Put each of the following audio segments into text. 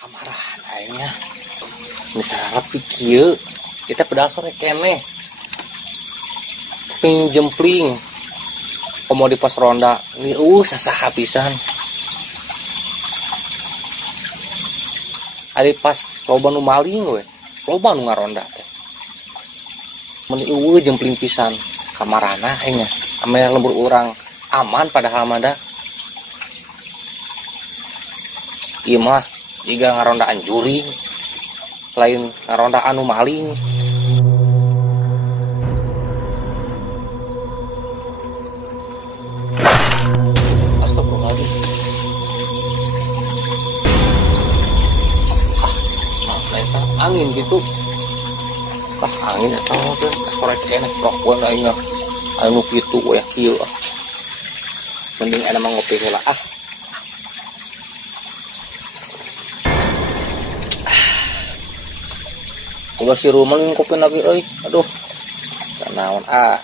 kamarahan aingnya misalnya pikir kita pedal sore kene jempling komo di pos ronda ini sasaha pisan ari pas loba nu maling we loba nu ngaronda teh mun jempling pisan kamarana aingnya ame lembur urang aman padahal mada ieu mah jiga ngarondaan juri lain ngaronda anu maling. Astagfirullahaladzim. Angin gitu. Angin atau apa? Sore enak rokok aing anu kitu ya kieu. Mending ada mah ngopi heula ah. Ulah si rumah kopi lagi euy. Aduh. Naon ah.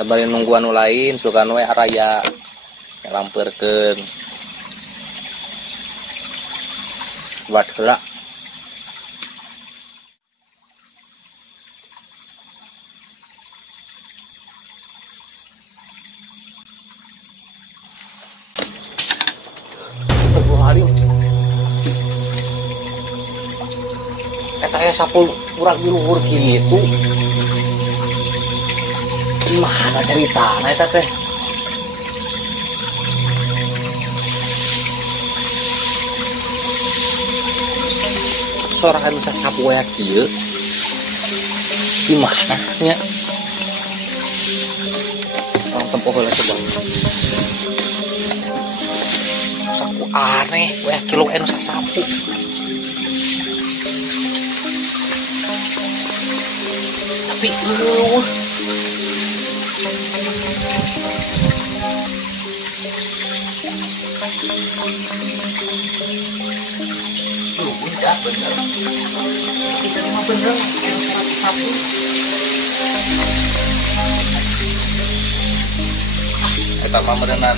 Sabari nunggu anu lain sugan we araya ngelampeurkeun. Buat heula. Saya sapul kurang di luhur gitu gimana ceritanya eta teh sorangan bisa sapu ya kieu gimana nya orang tempoh heula coba sapu aneh we kilo anu sasapu tapi udah bener kita mah bener sapu eta mah merenan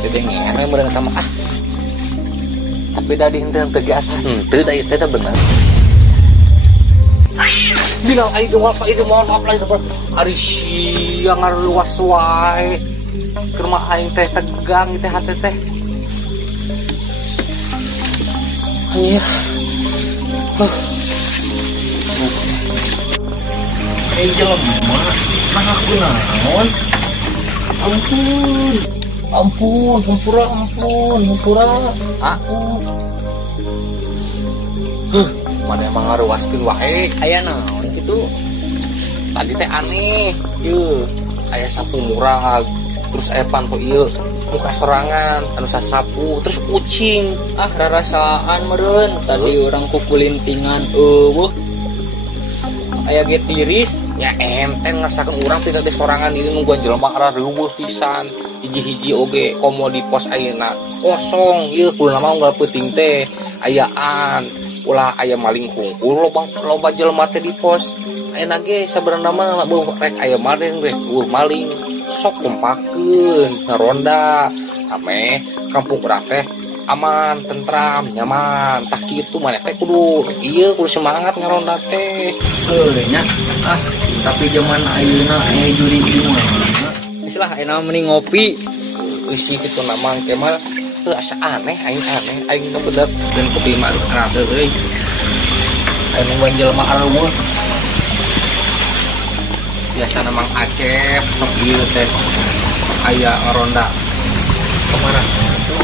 kedengeran we merenan sama ah tapi dari henteu tegasan henteu da ieu teh bener bilang ai doa pak itu mohon maaf lain ari siang ngaruas wae ke rumah aing teh tegang teh hate teh iya jelema nah aku naon ampun hampura aku mana emang ngaruaskeun wae aya naon kitu tadi teh aneh ieu aya sapu murah terus aya panto ieu buka sorangan anu sasapu terus kucing rarasaan meureun tadi urang kukulintingan eueuh aya ge tiris ya enteng ngasakeun urang teh tadi sorangan ini nungguan jelema arah reuweuh pisan hiji-hiji oge komo di pos ayeuna kosong ieu kudu mah unggal peuting teh ayaan ulah aya maling hungkul loba jelema teh di pos ayeuna ge sabenerna mah rek aya maling rek maling sok kompakeun ngaronda ame kampung urang teh aman tentram nyaman tah kitu maneh teh kudu semangat ngaronda teh heuh nya tapi zaman ayeuna aya juri ieu mah istilah ayeuna mending ngopi isi kitu nama teh mah asa aneh aing bener dan kopi mah rada euy aing mah jelema areueuh biasa namang Acep sok ieu teh aya ngaronda kemana tuh